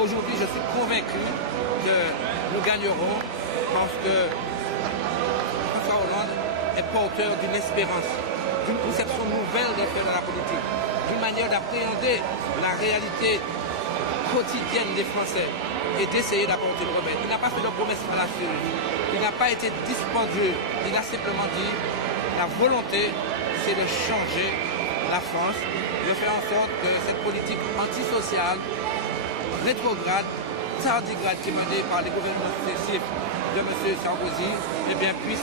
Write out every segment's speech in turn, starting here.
Aujourd'hui, je suis convaincu que nous gagnerons parce que François Hollande est porteur d'une espérance, d'une conception nouvelle de faire de la politique, d'une manière d'appréhender la réalité quotidienne des Français et d'essayer d'apporter le remède. Il n'a pas fait de promesses fallacieuses, il n'a pas été dispendieux, il a simplement dit la volonté, c'est de changer la France, de faire en sorte que cette politique antisociale, rétrograde, tardigrade qui est menée par les gouvernements successifs de M. Sarkozy, eh bien, puisse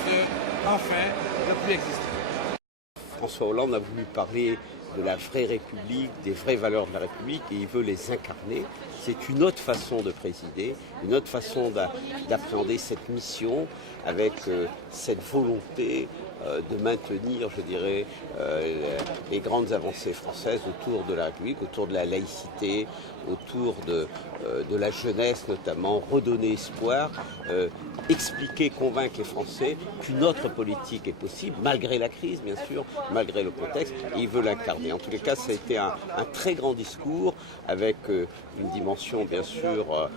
enfin ne plus exister. François Hollande a voulu parler de la vraie République, des vraies valeurs de la République, et il veut les incarner. C'est une autre façon de présider, une autre façon d'appréhender cette mission, avec cette volonté de maintenir, je dirais, les grandes avancées françaises autour de la République, autour de la laïcité, autour de la jeunesse notamment, redonner espoir, expliquer, convaincre les Français qu'une autre politique est possible, malgré la crise bien sûr, malgré le contexte, et il veut l'incarner. En tous les cas, ça a été un très grand discours avec une dimension bien sûr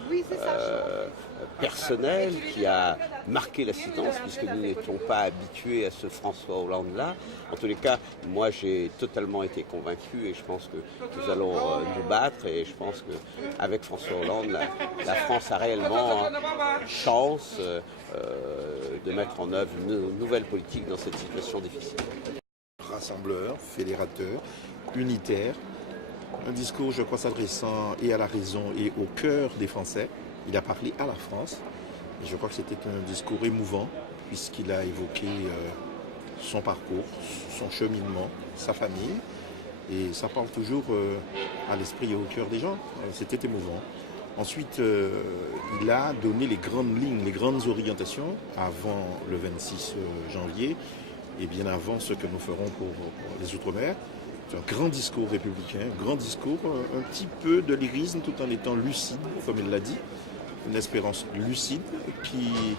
personnelle qui a marqué la séquence puisque nous n'étions pas habitués à ce François Hollande-là. En tous les cas, moi j'ai totalement été convaincu et je pense que nous allons nous battre et je pense qu'avec François Hollande, la France a réellement chance de mettre en œuvre une nouvelle politique dans cette situation difficile. Rassembleur, fédérateur, unitaire, un discours, je crois, s'adressant et à la raison et au cœur des Français. Il a parlé à la France et je crois que c'était un discours émouvant puisqu'il a évoqué son parcours, son cheminement, sa famille et ça parle toujours à l'esprit et au cœur des gens. C'était émouvant. Ensuite, il a donné les grandes lignes, les grandes orientations avant le 26 janvier et bien avant ce que nous ferons pour les Outre-mer. C'est un grand discours républicain, un grand discours, un petit peu de lyrisme tout en étant lucide, comme il l'a dit. Une espérance lucide qui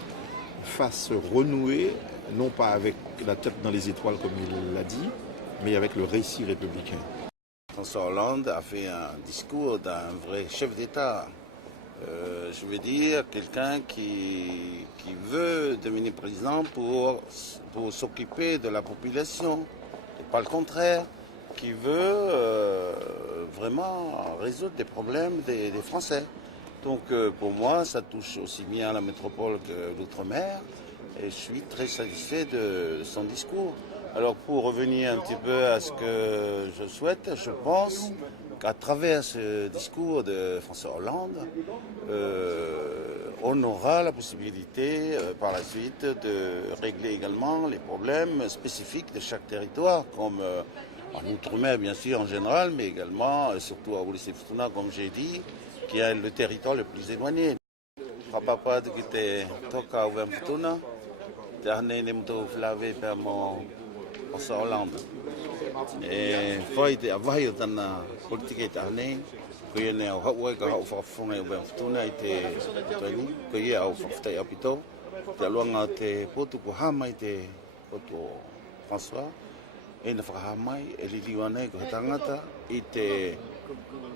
fasse renouer, non pas avec la tête dans les étoiles comme il l'a dit, mais avec le récit républicain. François Hollande a fait un discours d'un vrai chef d'État. Je veux dire, quelqu'un qui veut devenir président pour s'occuper de la population, et pas le contraire, qui veut vraiment résoudre des problèmes des Français. Donc pour moi, ça touche aussi bien la métropole que l'outre-mer et je suis très satisfait de son discours. Alors pour revenir un petit peu à ce que je souhaite, je pense qu'à travers ce discours de François Hollande, on aura la possibilité par la suite de régler également les problèmes spécifiques de chaque territoire, comme en outre-mer bien sûr en général, mais également surtout à Wallis et Futuna, comme j'ai dit, qui est le territoire le plus éloigné. Papa de qui était toka Wallis et Futuna, dernier ne m'to flavé par mon François Hollande. Et foi de avaio tana politique est dernier. Que y ne au hawa ka au fafonga Wallis et Futuna était tani, que y a au faftai apito. Te luanga te potu ko hama te potu François. E na whakahamai e liliwana ko tangata i te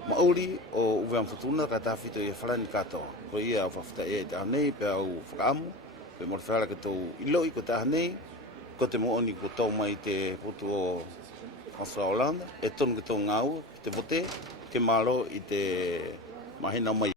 maori o Wallis et Futuna ka tawhito i whalani katoa. Ko ia au whawhtai e tahanei pe au whakaamu, pe morwhara ka tau iloi ko tahanei, ko te mooni ko tau mai te potu o François Hollande, e tonu ka tau ngau, te vote, ke malo i te mahina mai.